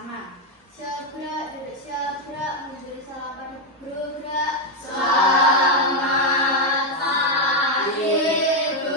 bersama. Syabra, duduk syabra, memberi salam pada guru gerak. Selamat pagi, Bu.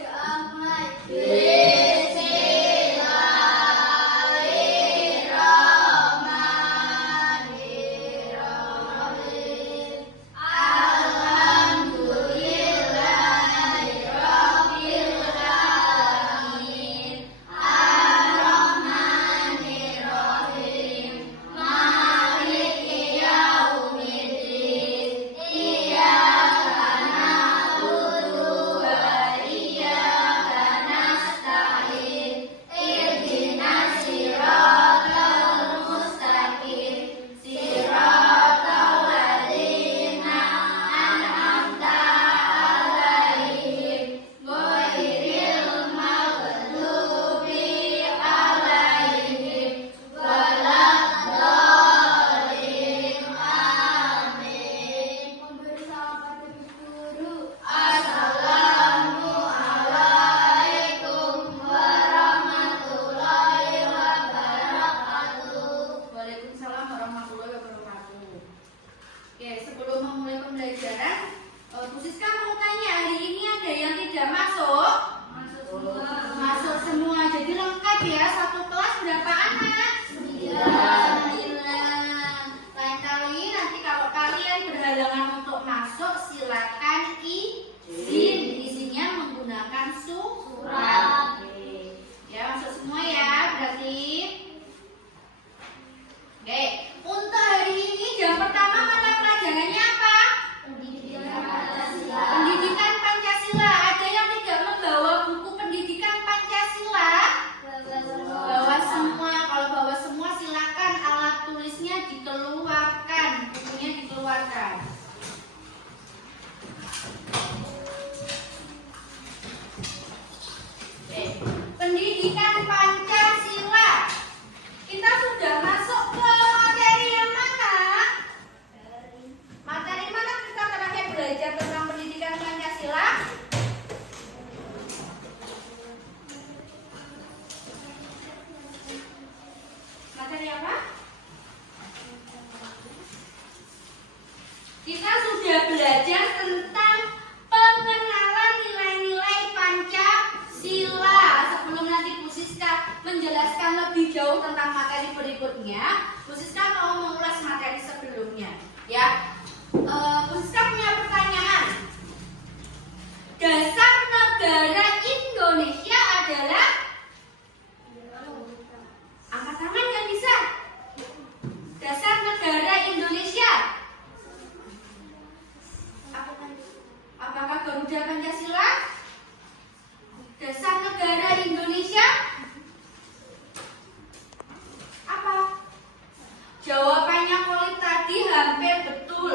Doa mulai. Bismillahirrahmanirrahim. Alhamdulillahirabbil alamin. Ar-Rahmanirrahim. Maliki yaumiddin. Iyyaka na'budu wa iyyaka nasta'in. Ihdinas siratal mustaqim. Siratal ladzina an'amta 'alaihim ghairil maghdubi 'alaihim waladdallin. Amin. Memberi salam pada guru. Assalamualaikum warahmatullahi wabarakatuh. Waalaikumsalam warahmatullahi wabarakatuh. Oke, sebelum memulai pembelajaran, Bu Siska mau tanya, hari ini ada yang tidak masuk? Masuk semua. Masuk semua, jadi lengkap ya. Satu kelas berapa anak? 9. Lain kali nanti kalau kalian berhalangan untuk masuk, silakan izin. Izinnya menggunakan surat. Oke. Ya, masuk semua ya, berarti. Oke, untuk hari ini jam pertama mata pelajarannya apa? Pendidikan Pancasila. Pendidikan Pancasila. Ada yang tidak membawa buku pendidikan Pancasila? Bawa semua. Kalau bawa semua silakan alat tulisnya dikeluarkan, bukunya dikeluarkan. Oke, pendidikan Pancasila. Kita sudah masuk ke materi yang mana? Materi mana kita terakhir belajar tentang pendidikan Pancasila? Materi apa? Kita sudah belajar tentang pengenalan nilai-nilai Pancasila. Sebelum nanti Bu Siska menjelaskan lebih jauh tentang materi berikutnya, Bu Siska mau mengulas materi sebelumnya. Ya, Bu Siska punya pertanyaan. Dasar negara Indonesia adalah, angkat tangan yang bisa. Dasar negara Indonesia. Apakah Garuda Pancasila? Dasar negara Indonesia apa? Jawabannya Khalid tadi hampir betul.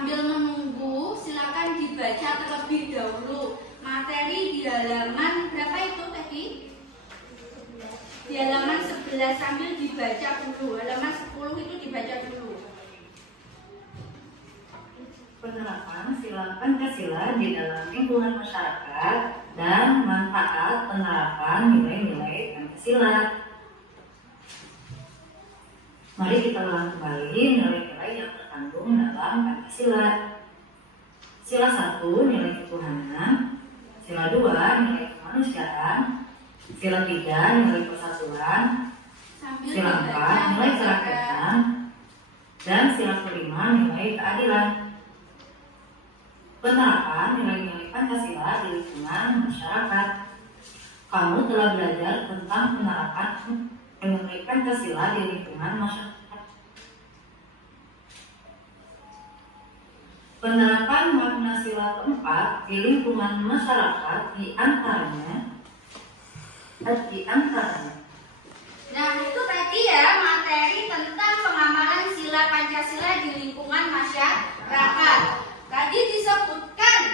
Sambil menunggu, silakan dibaca terlebih dahulu materi di halaman berapa itu tadi? Di halaman 11 sambil dibaca dulu. Halaman 10 itu dibaca dulu. Penerapan sila Pancasila di dalam lingkungan masyarakat dan manfaat penerapan nilai-nilai Pancasila. Mari kita ulang kembali nilai-nilai yang terkandung dalam Pancasila. Sila 1, nilai ketuhanan. Sila 2, nilai kemanusiaan. Sila 3, nilai persatuan. Sambil Sila 4, dibaca, nilai dibaca. kerakyatan. Dan sila kelima, nilai keadilan. Penerapan nilai-nilai Pancasila di lingkungan masyarakat. Kamu telah belajar tentang penerapan nilai Pancasila di lingkungan masyarakat. Penerapan makna sila keempat di lingkungan masyarakat di antaranya. Nah, itu tadi ya materi tentang pengamalan sila Pancasila di lingkungan masyarakat. Tadi disebutkan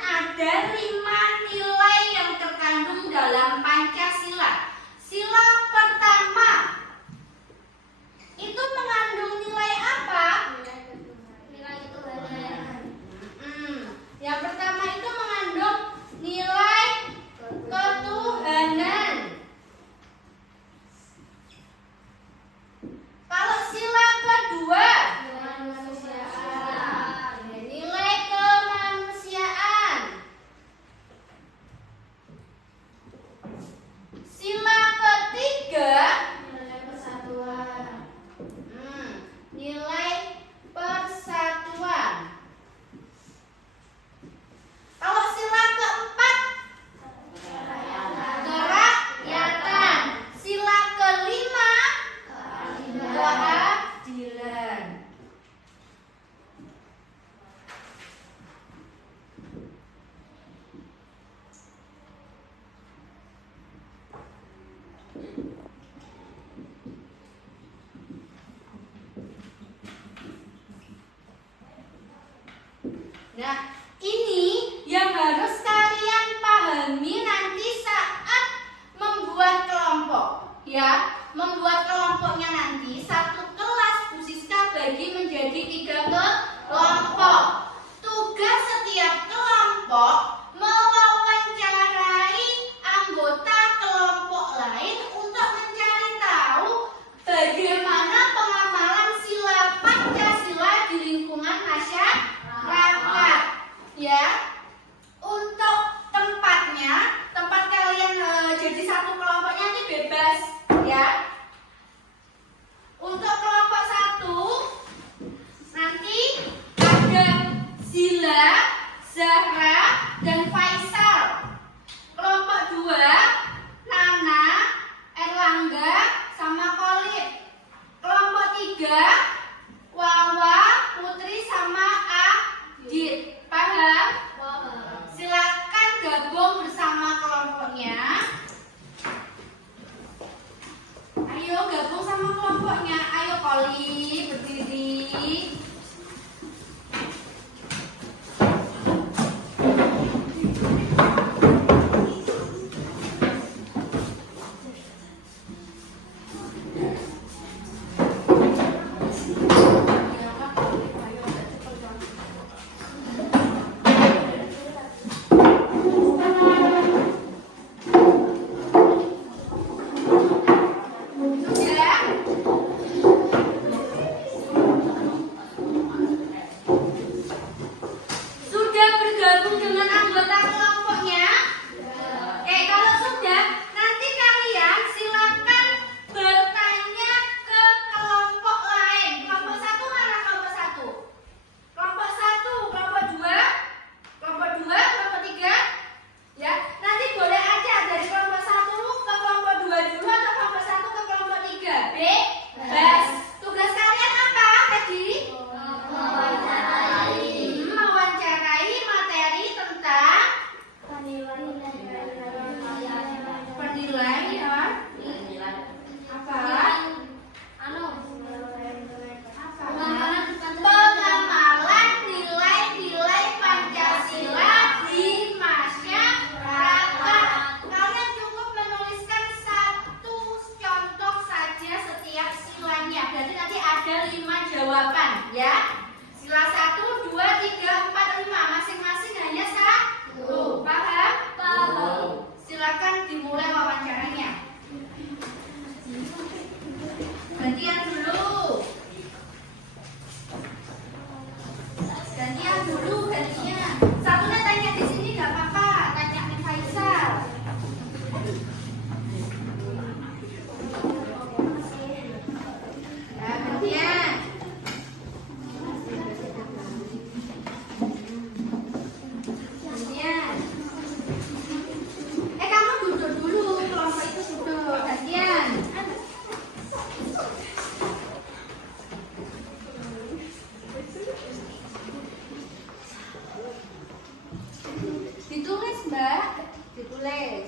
ada 5 nilai yang terkandung dalam Pancasila. Sila pertama itu mengandung nilai apa? Nilai ketuhanan. Yang pertama itu mengandung nilai ketuhanan. Kalau sila kedua, nilai kemanusiaan. Sila ketiga, Nilai persatuan. nilai persatuan. Kalau sila keempat, kerakyatan. Sila kelima, keadilan. Nah, ini yang harus kalian pahami nanti saat membuat kelompok, ya. Membuat kelompoknya nanti satu kelas Bu Siska bagi menjadi 3 kelompok. Tugas setiap kelompok mewawancarai anggota kelompok lain untuk mencari tahu bagaimana pengamalan sila Pancasila di lingkungan masyarakat. Ya, untuk tempatnya, tempat kalian jadi satu kelompoknya ini bebas, ya. ya. Sila 1, 2, 3, 4, 5 masing-masing hanya 1. Paham? Paham. Silakan dimulai wawancaranya. Gantian dulu. Gantian. Satunya tanya di sini nggak apa-apa, tanya ke Faisal. Nah, gantian. Gantian. Kamu duduk dulu, kelompok itu duduk. Gantian. Ditulis, Mbak. Ditulis.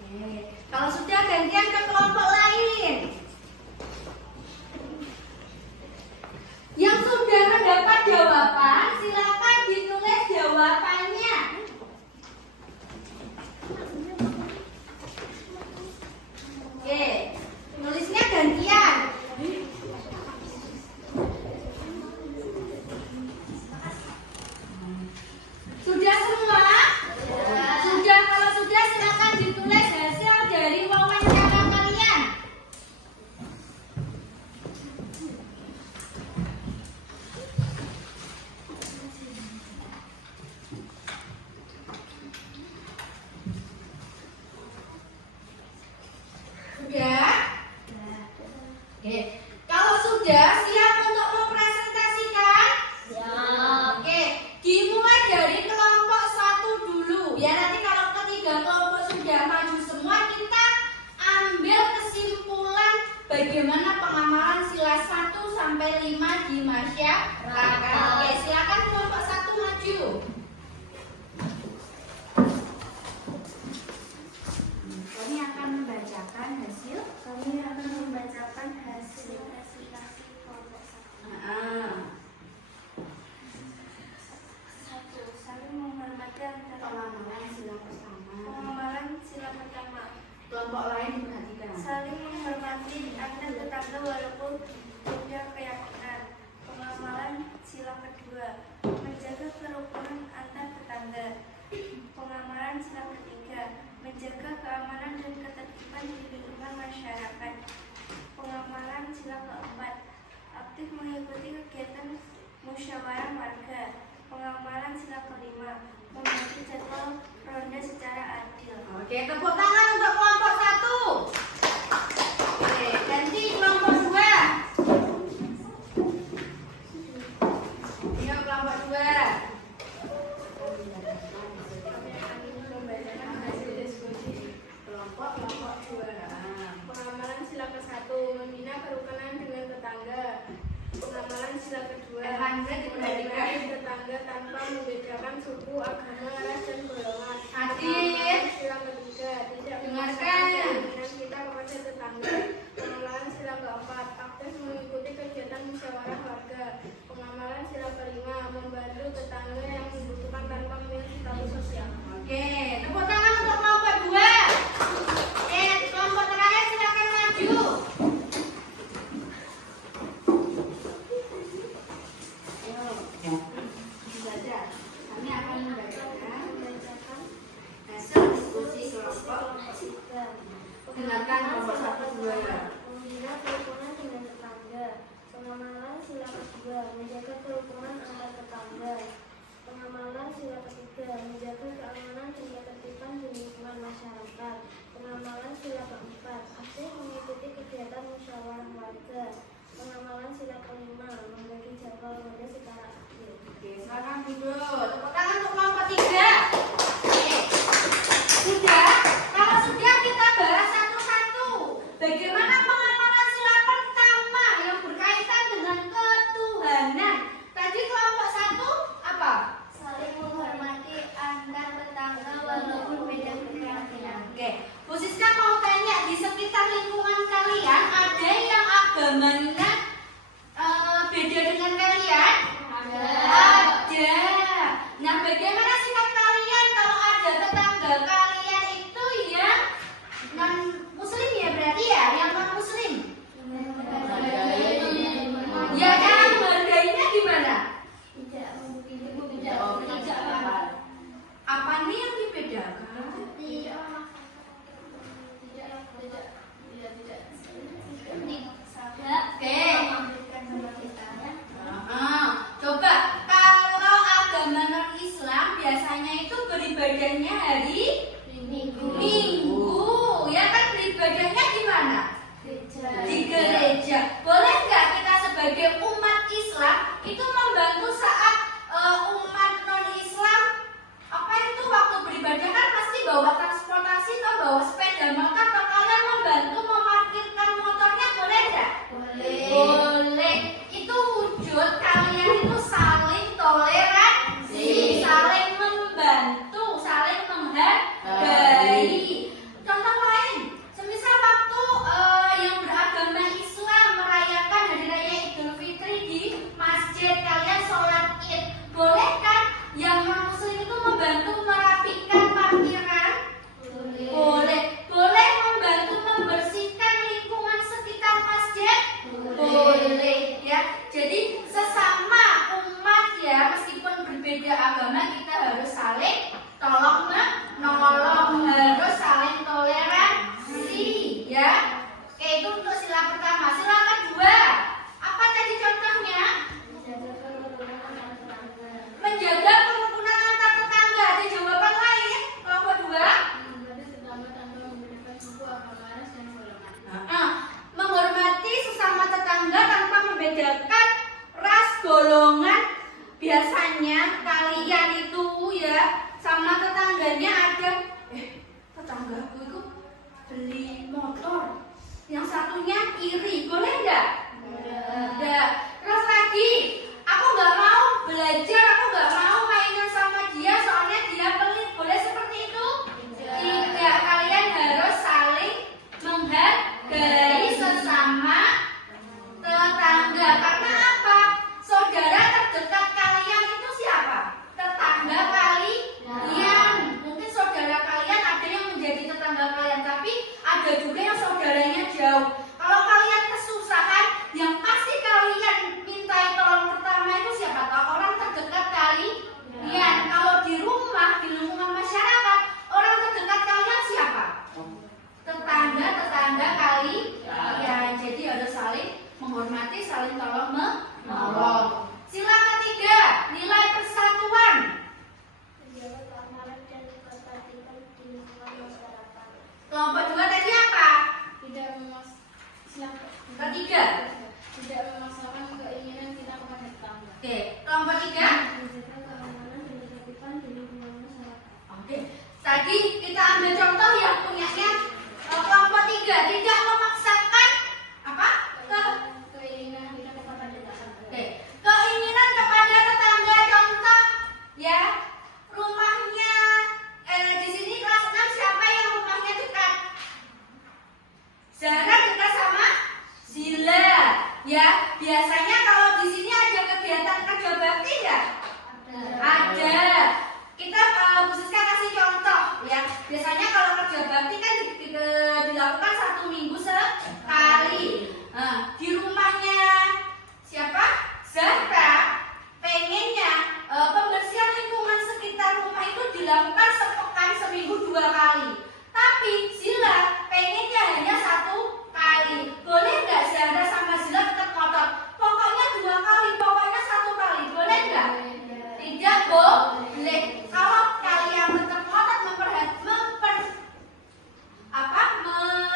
Oke. Kalau sudah gantian ke kelompok lain. Yang sudah mendapat jawaban, silakan ditulis jawabannya. Oke. Nulisnya gantian. Sudah semua? Sudah. Kalau sudah silakan ditulis hasil dari wawancara kalian. Sudah? Oke. Kalau sudah siap untuk mempresentasikan? Siap. Oke, dimulai dari kelompok 1 dulu. Ya, nanti kalau ketiga kelompok sudah maju semua, kita ambil kesimpulan bagaimana pengamalan sila 1 sampai 5 di masyarakat. Oke, silakan kelompok 1 maju. Kami akan membacakan hasil. presentasi kelompok 1. Nah, 1. Saling menghormati antara pengamalan sila pertama. pengamalan sila pertama. Kelompok lain diperhatikan. Saling menghormati antar tetangga walaupun beda keyakinan. Pengamalan sila kedua. Menjaga kerukunan antar tetangga. Pengamalan sila ketiga. Menjaga keamanan dan ketertiban di lingkungan masyarakat. Pengamalan sila keempat. Aktif mengikuti kegiatan musyawarah warga. Pengamalan sila kelima. Membagi jadwal ronda secara adil. Oke, tepuk tangan untuk kelompok 1. Oke, ganti kelompok 2. Ayo kelompok 2. Kelompok 2. Pengamalan sila ke-1, membina kerukunan dengan tetangga. Pengamalan sila kedua, Alhamdulillah diperhatikan. menghargai tetangga tanpa membedakan suku, agama, ras, dan golongan. Hadir. Pengamalan sila ketiga, tidak Dengarkan. memaksakan keinginan kita kepada tetangga. Pengamalan sila keempat, aktif mengikuti kegiatan musyawarah warga. Pengamalan sila kelima, membantu tetangga yang membutuhkan tanpa memilih status sosial. Oke, tepuk tangan untuk kelompok 2. Kelompok terakhir silakan maju. Ayo. Saja. Kami akan membacakan hasil diskusi kelompok. Dengarkan kelompok 1, 2. Membina kerukunan dengan tetangga. Pengamalan sila kedua, menjaga kerukunan antar tetangga. Pengamalan sila ketiga, menjaga keamanan dan ketertiban di lingkungan masyarakat. Pengamalan sila keempat, aktif mengikuti kegiatan musyawarah warga. Pengamalan sila kelima, membagi jadwal ronda secara adil. Oke, silakan duduk. Tepuk tangan untuk kelompok 3. Oke. Sudah? Kalau sudah kita bahas satu-satu. Bagaimana pengamalan sila pertama yang berkaitan dengan ketuhanan. Tadi kelompok 1 apa? Saling menghormati antar tetangga walaupun beda keyakinan. Oke, Bu Siska mau tanya, di sekitar lingkungan kalian ada yang agamanya beda dengan kalian? Ada. Ada. Nah, bagaimana segolongan, biasanya kalian itu ya sama tetangganya ada, tetanggaku itu beli motor, yang satunya iri, boleh nggak? Nggak. Terus lagi, aku nggak mau belajar, aku nggak mau mainan sama dia, soalnya dia pelit. Boleh seperti itu? Tidak. Kalian harus saling menghargai sesama tetangga. Karena apa? Saudara terdekat kalian itu siapa? Tetangga kalian. Mungkin saudara kalian ada yang menjadi tetangga kalian, tapi ada juga yang saudaranya jauh. Kalau kalian kesusahan, yang pasti kalian mintai tolong pertama itu siapa? Orang terdekat kalian. Kalau di rumah, di lingkungan masyarakat, orang terdekat kalian siapa? Tetangga kalian. Jadi harus saling menghormati, saling tolong menolong. Sila ketiga, nilai persatuan. Menjaga keamanan dan ketertiban di lingkungan masyarakat. Kelompok dua tadi apa? Ketiga. Tidak memaksakan keinginan kita kepada tetangga. Oke, kelompok tiga. Menjaga keamanan dan ketertiban di lingkungan masyarakat. Oke, tadi kita ambil contoh yang punyanya kelompok tiga, tidak memaksakan apa? Keinginan kita kepada tetangga. Oke, keinginan kepada tetangga, contoh ya, rumahnya di sini kelas 6 siapa yang rumahnya dekat? Zara dekat sama Sila, ya. Biasanya kalau di sini ada kegiatan kerja bakti nggak? Ada. Kita Bu Siska kasih contoh ya. Biasanya kalau kerja bakti kan dilakukan 1 minggu sekali. Nah, di rumahnya siapa? Zahra pengennya pembersihan lingkungan sekitar rumah itu dilakukan sepekan, seminggu 2 kali. Tapi Zila pengennya hanya 1 kali. Boleh nggak Zahra sama Zila tetap ngotot? Pokoknya 2 kali, pokoknya 1 kali. Boleh nggak? Tidak boleh. Kalau kalian tetap ngotot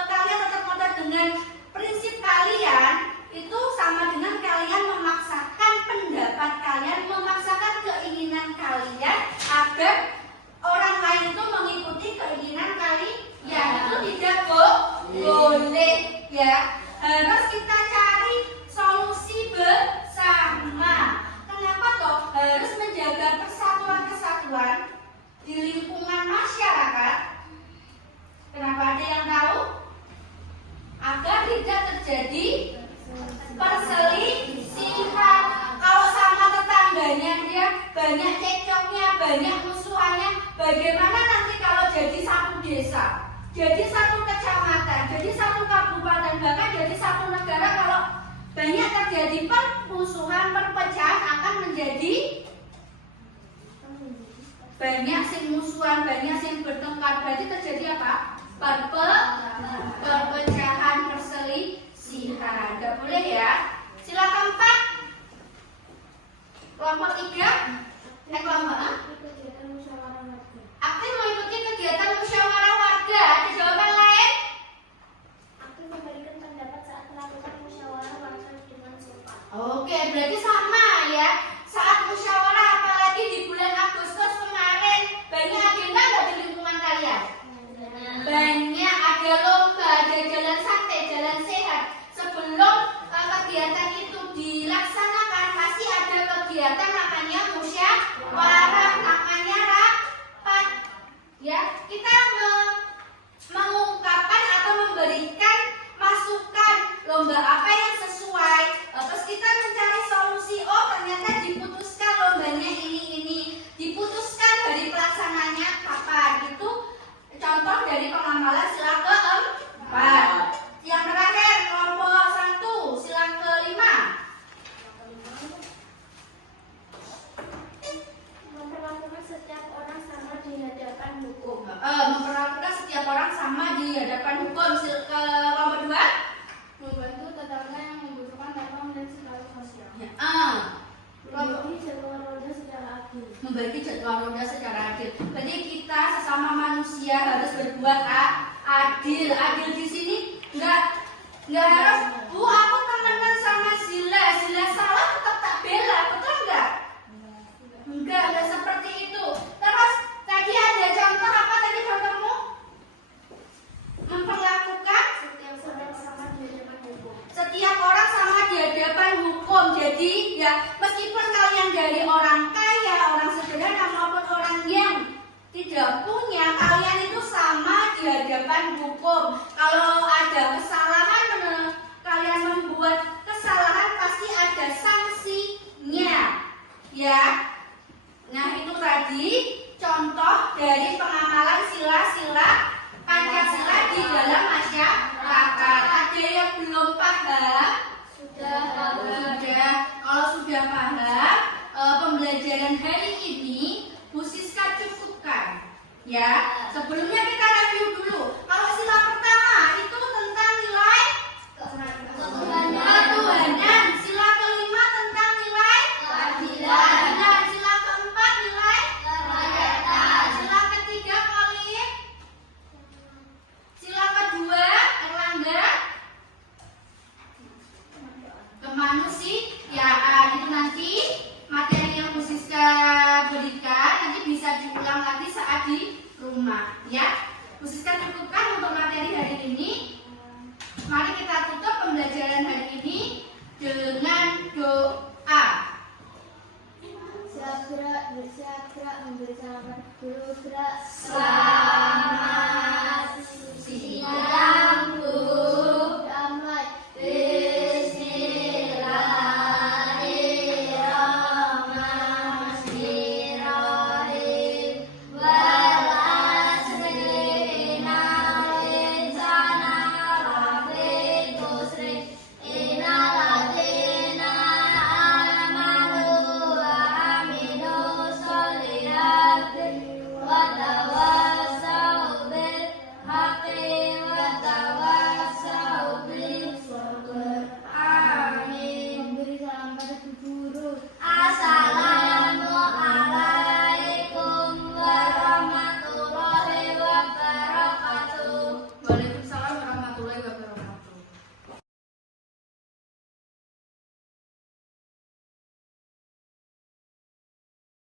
kalian tetap ngotot dengan prinsip kalian, itu sama dengan kalian memaksakan pendapat kalian, memaksakan keinginan kalian agar orang lain itu mengikuti keinginan kalian. Itu tidak boleh ya. Harus kita cari solusi bersama. Kenapa toh harus menjaga kesatuan di lingkungan masyarakat? Kenapa, ada yang tahu? Agar tidak terjadi perselisihan. Kalau sama tetangganya dia banyak cekcoknya, banyak musuhannya, bagaimana nanti kalau jadi 1 desa, jadi 1 kecamatan, jadi 1 kabupaten, bahkan jadi 1 negara? Kalau banyak terjadi permusuhan, perpecahan, akan menjadi banyak sing musuhan, banyak sing bertengkar. Berarti terjadi apa? Perpecahan, perselisihan. Gak boleh ya. Silakan Pak. Kelompok 3. Kelompok Kegiatan musyawarah warga. aktif mengikuti kegiatan musyawarah warga. Ada jawaban lain? Aktif memberikan pendapat saat melakukan musyawarah warga dengan sopan. Oke, berarti sama ya. Saat musyawarah, apalagi di bulan Agustus kemarin, banyak agenda nggak di lingkungan kalian? Banyak, ada lomba, ada jalan santai, jalan sehat. Sebelum kegiatan itu dilaksanakan, pasti ada kegiatan namanya musyawarah, namanya rapat. Ya, kita mengungkapkan atau memberikan masukan lomba apa yang sesuai. Terus kita mencari solusi. Oh, ternyata diputuskan lombanya ini, diputuskan dari pelaksananya kapan. Itu contoh dari pengamalan sila keempat. Yang terakhir, kelompok 1, sila kelima. Memperlakukan setiap orang sama di hadapan hukum. Memperlakukan setiap orang sama di hadapan hukum. Kelompok 2, Membantu tetangga yang membutuhkan tanpa melihat skala sosial. Membagi jadwal roda secara adil. membagi jadwal roda secara adil. Jadi kita sesama manusia harus berbuat adil. Adil di sini nggak harus, Bu, aku temenan sama Zila salah tetap tak bela. muda, meskipun kalian dari orang kaya, orang sederhana maupun orang yang tidak punya, kalian itu sama di hadapan hukum. Kalau